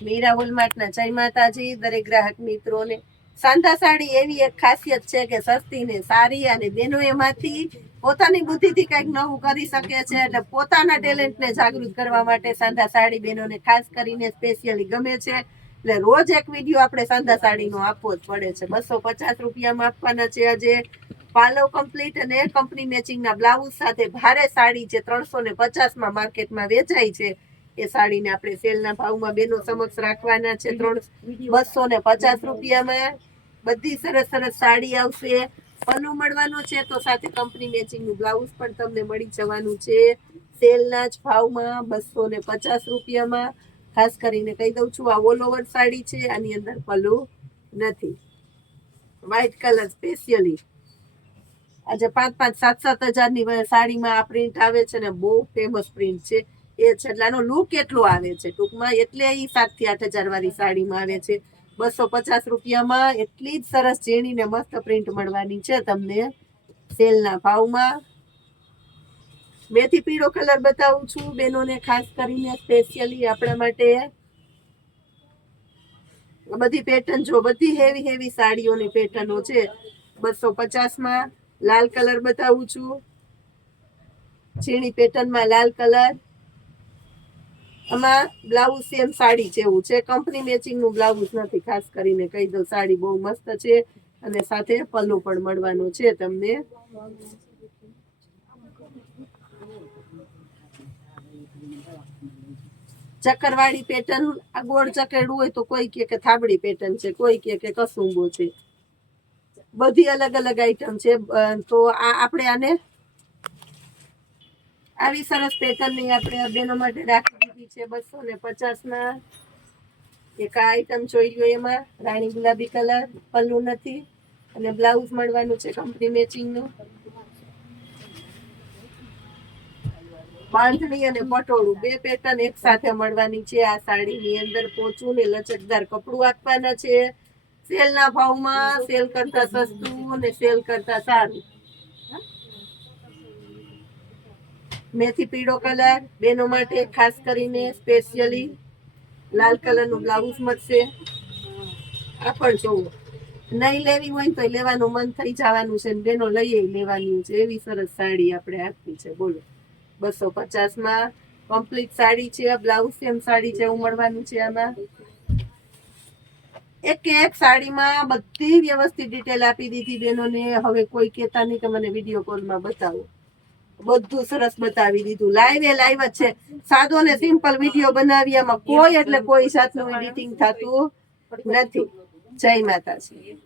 મીરા હોલમાર્ટના જય માતાજી દરેક ગ્રાહક મિત્રોને। સાંધા સાડી એવી એક ખાસિયત છે કે સસ્તી ને સારી, અને બેનો એમાંથી પોતાની બુદ્ધિથી કંઈક નવું કરી શકે છે, એટલે પોતાના ટેલેન્ટને જાગૃત કરવા માટે સાંધા સાડી બેનોને ખાસ કરીને સ્પેશિયલી ગમે છે। એટલે રોજ એક વિડીયો આપણે સાંધા સાડીનો આપવો જ પડે છે। 250 રૂપિયામાં આપવાના છે આજે। પાલવ કમ્પ્લીટ અને કંપની મેચિંગના બ્લાઉઝ સાથે ભારે સાડી જે 350માં માર્કેટમાં વેચાય છે એ સાડીને આપણે સેલના ભાવમાં બેનો સમક્ષ રાખવાના છે 250 રૂપિયામાં। બધી સરસ સરસ સાડી આવશે, પલ્લુ મળવાનો છે, તો સાથે કંપની મેચિંગનું બ્લાઉઝ પણ તમને મળી જવાનું છે સેલના જ ભાવમાં 250 રૂપિયામાં। ખાસ કરીને કહી દઉં છું, આ ઓલ ઓવર સાડી છે, આની અંદર પલ્લુ નથી। વ્હાઈટ કલર સ્પેશિયલી આજે 5-5, 7-7 હજારની સાડીમાં આ પ્રિન્ટ આવે છે ને બહુ ફેમસ પ્રિન્ટ છે એ છે, એટલે આનો લુક એટલો આવે છે ટૂંકમાં, એટલે એ 7-8 હજાર વાળી સાડીમાં આવે છે 250 રૂપિયામાં। એટલી જ સરસ ઝીણી ને મસ્ત પ્રિન્ટ મળવાની છે તમને સેલના ભાવમાં। મેથી પીળો કલર બતાવું છું બેનોને ખાસ કરીને સ્પેશિયલી આપણા માટે। બધી પેટર્ન જો, બધી હેવી હેવી સાડીઓની પેટર્નો છે 250માં। લાલ કલર બતાવું છું, ઝીણી પેટર્નમાં લાલ કલર, આમાં બ્લાઉઝ સેમ સાડી જેવું છે, કંપની મેચિંગનું બ્લાઉઝ નથી, ખાસ કરીને કહી દઉં। સાડી બહુ મસ્ત છે અને સાથે પલ્લુ પણ મળવાનો છે તમને। ચક્કરવાળી પેટર્ન, આ ગોળ ચકેડું હોય તો કોઈ કે થાબડી પેટર્ન છે, કોઈ કે કસુંબો છે, બધી અલગ અલગ આઈટમ છે। તો આ આપણે આને આવી સરસ પેટર્નની આપણે બેનો માટે રાખી દીધી છે 250માં। એક આ આઈટમ જોઈ લો, એમાં રાણી ગુલાબી કલર, પલ્લુ નથી અને બ્લાઉઝ મળવાનું છે કંપની મેચિંગનું। બાંધણી અને પટોળું બે પેટર્ન એક સાથે મળવાની છે આ સાડીની અંદર। પોચું ને લચકદાર કપડું આપવાના છે સેલના ભાવમાં, સેલ કરતા સસ્તું અને સેલ કરતા સારું। મેથી પીળો કલર બેનો માટે ખાસ કરીને સ્પેશિયલી, લાલ કલરનું બ્લાઉઝ મળશે। આ પણ જોવો, નહીં લેવી હોય તો લેવાનું મન થઈ જવાનું છે, બેનો લઈએ લેવાની છે, એવી સરસ સાડી આપણે આપી છે બોલો 250માં। કમ્પ્લીટ સાડી છે, બ્લાઉઝ સેમ સાડી જેવું મળવાનું છે આમાં। એક સાડીમાં બધી વ્યવસ્થિત ડિટેલ આપી દીધી બેનોને। હવે કોઈ કહેતા નહીં કે મને વિડીયો કોલમાં બતાવો, બધું સરસ બતાવી દીધું, લાઈવ જ છે। સાદો ને સિમ્પલ વિડીયો બનાવ્યામાં કોઈ એટલે કોઈ જાતનું એડિટિંગ થતું નથી। જય માતાજી।